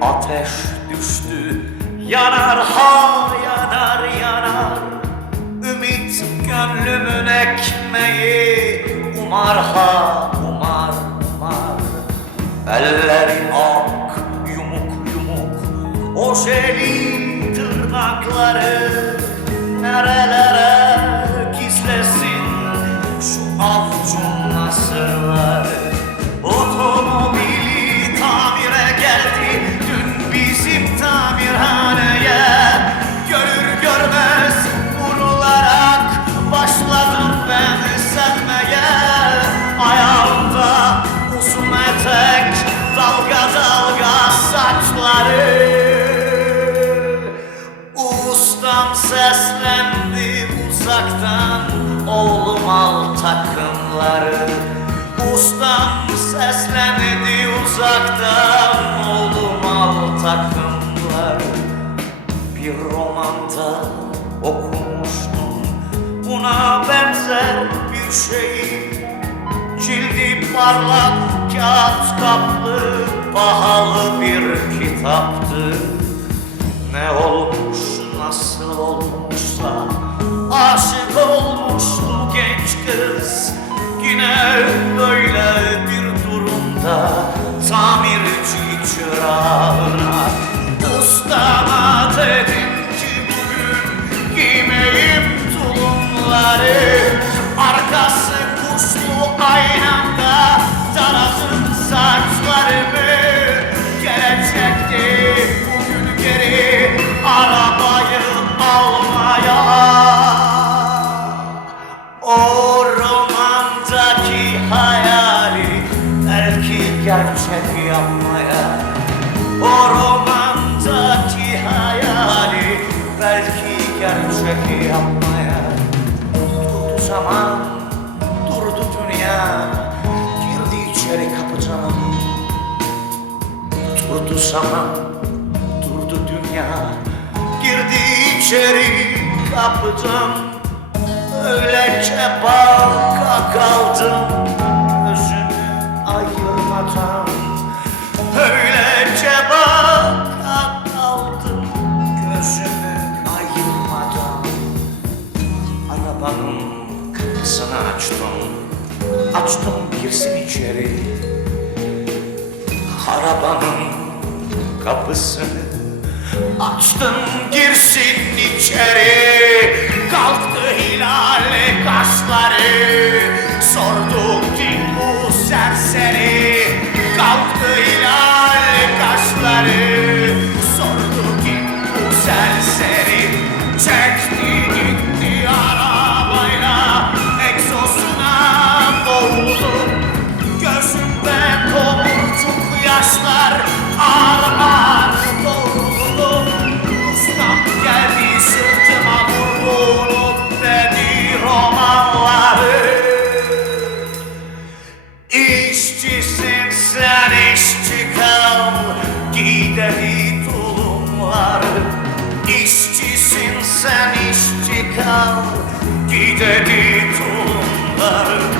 ateş düştü. Yanar ha yanar yanar, ümit gönlümün ekmeği. Umar ha umar umar, elleri ak yumuk yumuk, ojeli tırnakları nerelere gizlesin şu avcum nasırları. Otomobili tamire geldi dün bizim tamirhaneye. Görür görmez vurularak başladım ben sevmeye. Ayağımda uzun etek, dalga dalga saçları. Ustam seslendi uzaktan, oğlum al takımları. Ustam seslendi uzaktan, oğlum al takımları. Bir romanda okumuştum buna benzer bir şey. Cildi parlak kağıt kaplı pahalı bir kitaptı. Ne olmuş nasıl olmuşsa aşık olmuş bu genç kız. Yine böyle bir durumda tamirci çırağına. Ustama dedim ki bugün giymeyim tulumları. Arkası kuşlu aynamda taradım saçlarımı. Gelecekti bugün geri arabayı almaya. O romandaki hayali belki gerçek yapmaya. O romandaki hayali belki gerçek yapmaya. Durdu zaman, durdu dünya, girdi içeri kapıdan. Durdu zaman, durdu dünya, girdi içeri kapıdan. Öylece baka kaldım gözümü ayırmadan. Öylece baka kaldım gözümü ayırmadan. Arabanın kapısını açtım, açtım girsin içeri. Arabanın kapısını açtım girsin içeri. Kalktı hilali kaşları, sordu kim bu serseri. Kalktı hilali kaşları, sordu kim bu serseri. Çekti gitti arabayla, egzosuna boğuldu. Gözümde tomurcuk yaşlar ağır ağır doğruldu. Ustam geldi sırtıma vurdu, unut dedi romanları. İşçisin sen işçi kal, giy dedi tulumları. İşçisin sen işçi kal, giy dedi tulumları.